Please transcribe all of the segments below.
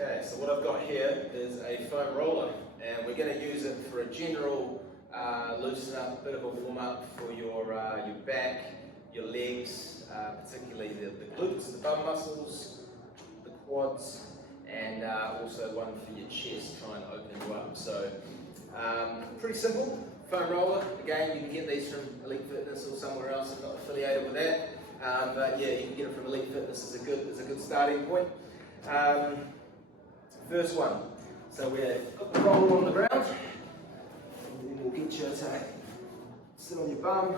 Okay, so what I've got here is a foam roller, and we're going to use it for a general loosen up, a bit of a warm up for your back, your legs, particularly the glutes, the bum muscles, the quads, and also one for your chest, try and open you up. So pretty simple, foam roller. Again, you can get these from Elite Fitness or somewhere else. I'm not affiliated with that, but yeah, you can get it from Elite Fitness. It's a good starting point. First one, so we're put the roller on the ground, and then we'll get you to sit on your bum,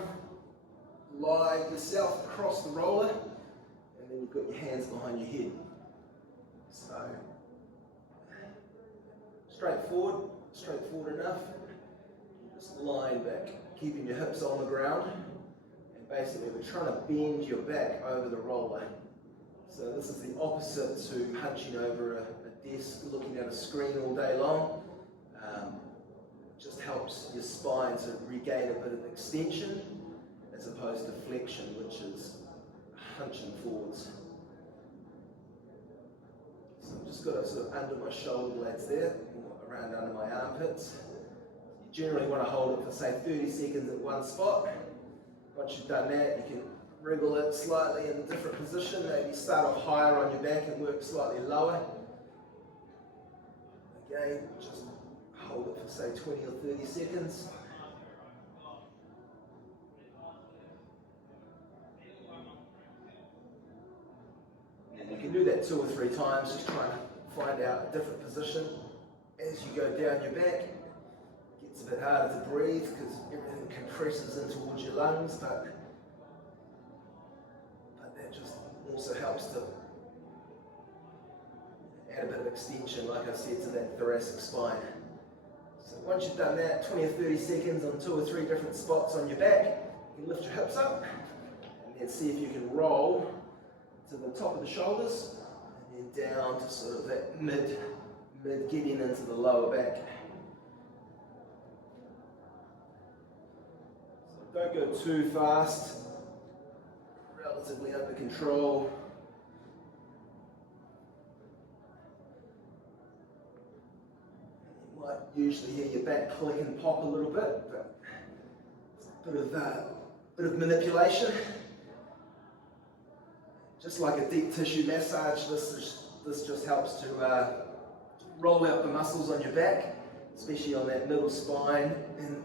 lie yourself across the roller, and then you've got your hands behind your head. So, straightforward enough, just lying back, keeping your hips on the ground, and basically we're trying to bend your back over the roller. So this is the opposite to hunching over a desk, looking at a screen all day long. It just helps your spine to regain a bit of extension as opposed to flexion, which is hunching forwards. So I've just got it sort of under my shoulder blades there, around under my armpits. You generally want to hold it for say 30 seconds at one spot. Once you've done that, you can wriggle it slightly in a different position, maybe start off higher on your back and work slightly lower. Again, just hold it for say 20 or 30 seconds. And you can do that 2 or 3 times, just trying to find out a different position. As you go down your back, it gets a bit harder to breathe because everything compresses in towards your lungs, but that just also helps to add a bit of extension, like I said, to that thoracic spine. So once you've done that, 20 or 30 seconds on 2 or 3 different spots on your back, you can lift your hips up and then see if you can roll to the top of the shoulders and then down to sort of that mid getting into the lower back. So don't go too fast, relatively under control. You might usually hear your back click and pop a little bit, but it's a bit of manipulation. Just like a deep tissue massage, this just helps to roll out the muscles on your back, especially on that middle spine. And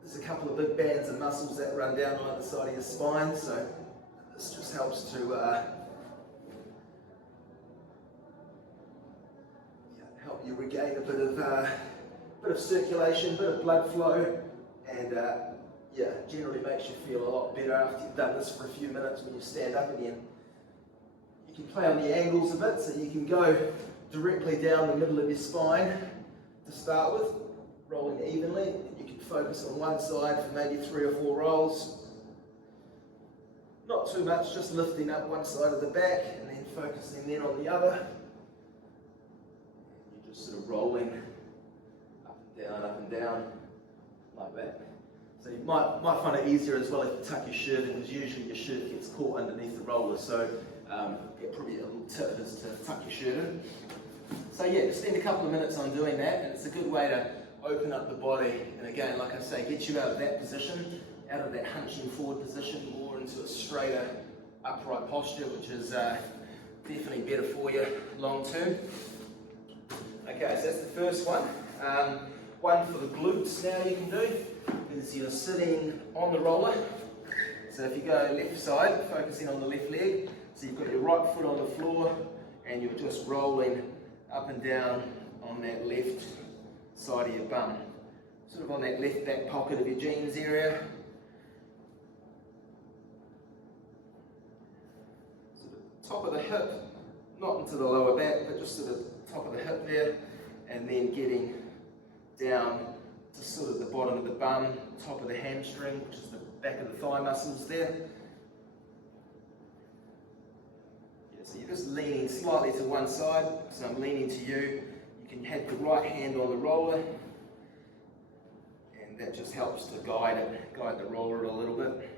there's a couple of big bands of muscles that run down either side of your spine, so this just helps to help you regain a bit of circulation, a bit of blood flow, and generally makes you feel a lot better after you've done this for a few minutes when you stand up again. You can play on the angles a bit, so you can go directly down the middle of your spine to start with, rolling evenly. You can focus on one side for maybe 3 or 4 rolls. Not too much, just lifting up one side of the back and then focusing then on the other. You're just sort of rolling up and down, like that. So you might find it easier as well if you tuck your shirt in, because usually your shirt gets caught underneath the roller. So probably a little tip is to tuck your shirt in. So yeah, just spend a couple of minutes on doing that, and it's a good way to open up the body. And again, like I say, get you out of that position, out of that hunching forward position, more into a straighter upright posture, which is definitely better for you long term. Okay, so that's the first one. One for the glutes now you can do is you're sitting on the roller. So if you go left side, focusing on the left leg, so you've got your right foot on the floor and you're just rolling up and down on that left side of your bum, sort of on that left back pocket of your jeans area. So the top of the hip, not into the lower back, but just to the top of the hip there, and then getting down to sort of the bottom of the bum, top of the hamstring, which is the back of the thigh muscles there. Yeah, so you're just leaning slightly to one side, so I'm leaning to you. You can have the right hand on the roller, and that just helps to guide the roller a little bit.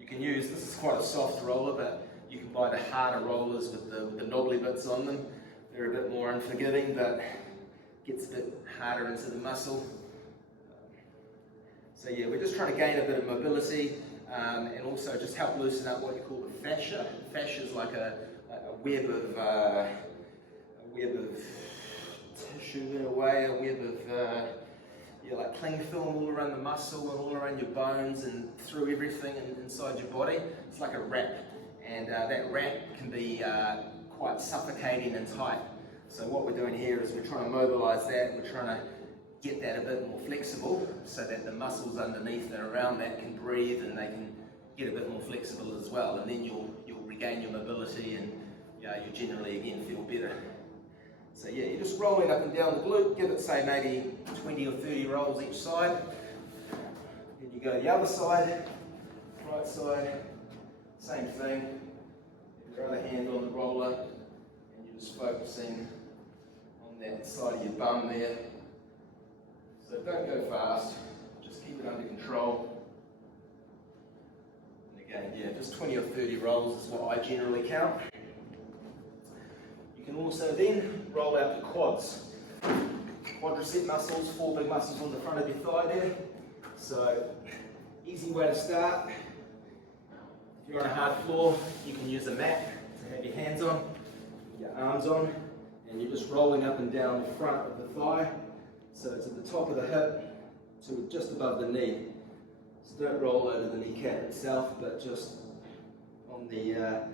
You can use, this is quite a soft roller, but You can buy the harder rollers with the knobbly bits on them. They're a bit more unforgiving, but gets a bit harder into the muscle. So yeah, we're just trying to gain a bit of mobility and also just help loosen up what you call the fascia. Fascia is like a web of tissue in a way, a web of like cling film all around the muscle and all around your bones and through everything inside your body. It's like a wrap, and that wrap can be quite suffocating and tight. So what we're doing here is we're trying to mobilize that. We're trying to get that a bit more flexible so that the muscles underneath and around that can breathe and they can get a bit more flexible as well, and then you'll regain your mobility and you'll generally again feel better. So yeah, you're just rolling up and down the glute. Give it say maybe 20 or 30 rolls each side. Then you go the other side, right side, same thing. Your other hand on the roller, and you're just focusing on that side of your bum there. So don't go fast, just keep it under control. And again, yeah, just 20 or 30 rolls is what I generally count. You can also then roll out the quads. Quadricep muscles, 4 big muscles on the front of your thigh there. So, easy way to start. If you're on a hard floor, you can use a mat to have your hands on, your arms on, and you're just rolling up and down the front of the thigh. So it's at the top of the hip to just above the knee. So don't roll over the kneecap itself, but just on the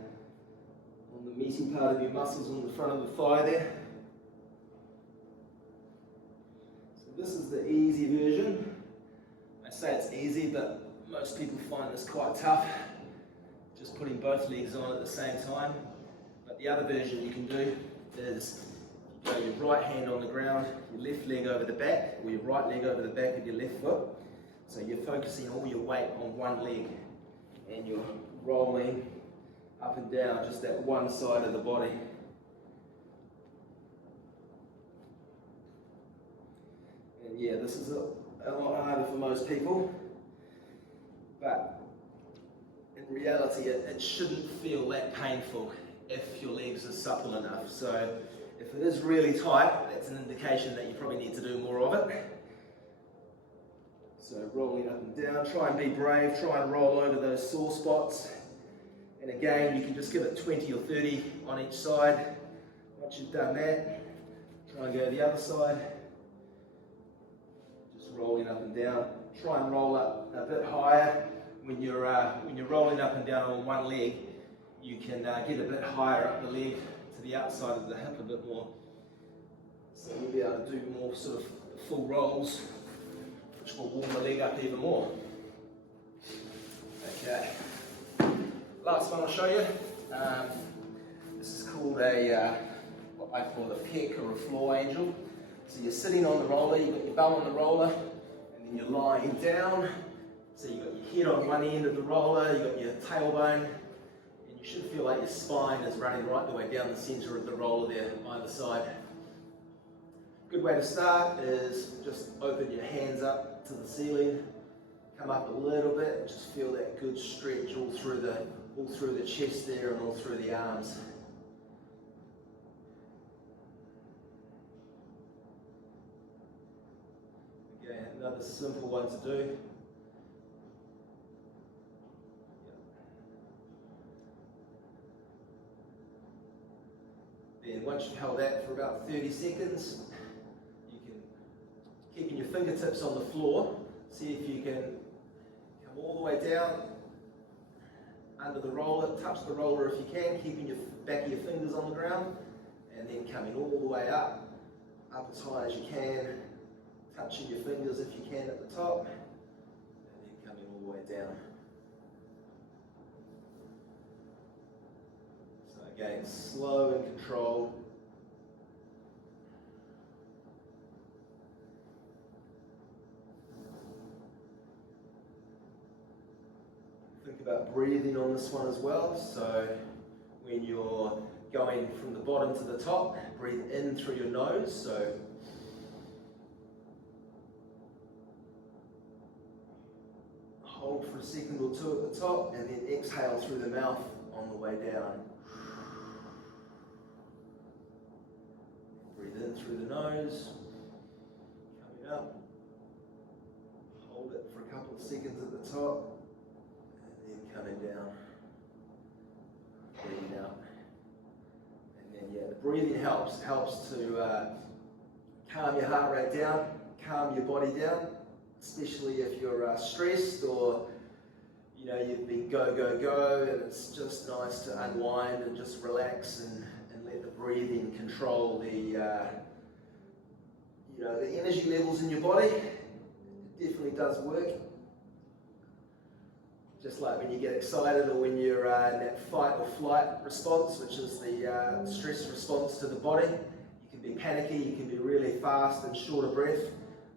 meaty part of your muscles on the front of the thigh there. So this is the easy version. I say it's easy, but most people find this quite tough, just putting both legs on at the same time. But the other version you can do is you go your right hand on the ground, your left leg over the back, or your right leg over the back of your left foot. So you're focusing all your weight on one leg, and you're rolling up and down just that one side of the body. And yeah, this is a lot harder for most people, but in reality it shouldn't feel that painful if your legs are supple enough. So if it is really tight, that's an indication that you probably need to do more of it. So rolling up and down, try and be brave, try and roll over those sore spots. And again, you can just give it 20 or 30 on each side. Once you've done that, try and go to the other side. Just rolling up and down. Try and roll up a bit higher. When you're rolling up and down on one leg, you can get a bit higher up the leg to the outside of the hip a bit more. So you'll be able to do more sort of full rolls, which will warm the leg up even more. Okay. Last one I'll show you. This is called what I call a peck or a floor angel. So you're sitting on the roller, you've got your bum on the roller, and then you're lying down. So you've got your head on one end of the roller, you've got your tailbone, and you should feel like your spine is running right the way down the centre of the roller there, either side. Good way to start is just open your hands up to the ceiling, come up a little bit, and just feel that good stretch all through the chest there and all through the arms. Again, another simple one to do. Then once you've held that for about 30 seconds, you can, keeping your fingertips on the floor, see if you can come all the way down under the roller, touch the roller if you can, keeping your back of your fingers on the ground, and then coming all the way up as high as you can, touching your fingers if you can at the top, and then coming all the way down. So again, slow and controlled. Think about breathing on this one as well. So when you're going from the bottom to the top, breathe in through your nose. So hold for a second or two at the top, and then exhale through the mouth on the way down. Breathe in through the nose, coming up. Hold it for a couple of seconds at the top, and then coming down. Breathing out. And then, yeah, the breathing helps to calm your heart rate down, calm your body down, especially if you're stressed or you've been go, and it's just nice to unwind and just relax and let the breathing control the the energy levels in your body. It definitely does work. Just like when you get excited or when you're in that fight or flight response, which is the stress response to the body. You can be panicky, you can be really fast and short of breath.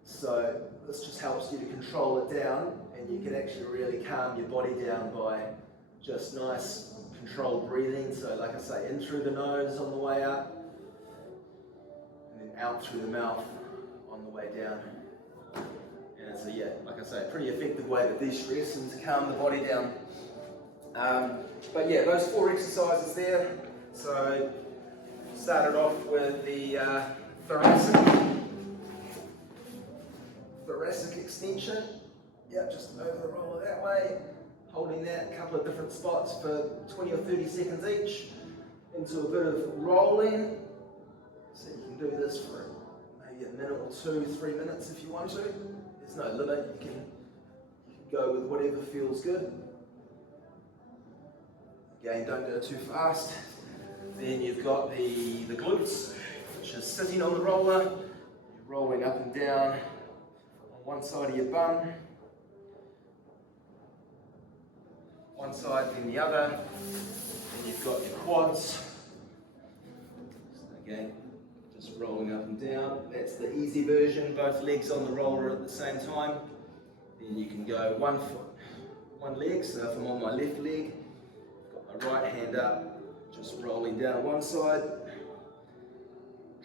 So this just helps you to control it down, and you can actually really calm your body down by just nice controlled breathing. So like I say, in through the nose on the way up, and then out through the mouth on the way down. And it's like I say, a pretty effective way to de-stress and to calm the body down. But yeah, those 4 exercises there. So started off with the thoracic extension. Yeah, just over the roller that way. Holding that a couple of different spots for 20 or 30 seconds each. Into a bit of rolling. So you can do this for maybe a minute or 2, 3 minutes if you want to. There's no limit, you can go with whatever feels good. Again, don't go too fast. Then you've got the glutes, which is sitting on the roller, you're rolling up and down on one side of your bum, one side then the other. Then you've got your quads. Again, just rolling up and down. That's the easy version, both legs on the roller at the same time. Then you can go one foot, one leg. So if I'm on my left leg, I've got my right hand up, just rolling down one side.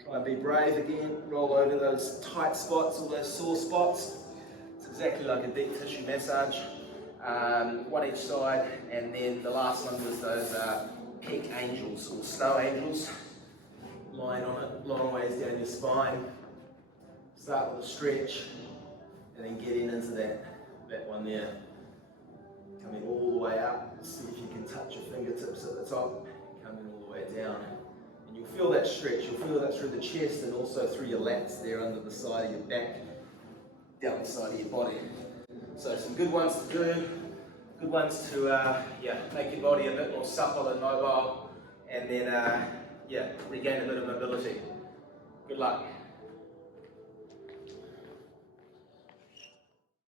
Try and be brave again, roll over those tight spots, all those sore spots. It's exactly like a deep tissue massage. One each side, and then the last one was those peak angels or snow angels. Lying on it, long ways down your spine. Start with a stretch, and then getting into that one there. Coming all the way up. See if you can touch your fingertips at the top. Coming all the way down. And you'll feel that stretch. You'll feel that through the chest and also through your lats there under the side of your back, down the side of your body. So some good ones to do. Good ones to make your body a bit more supple and mobile, and then regain a bit of mobility. Good luck.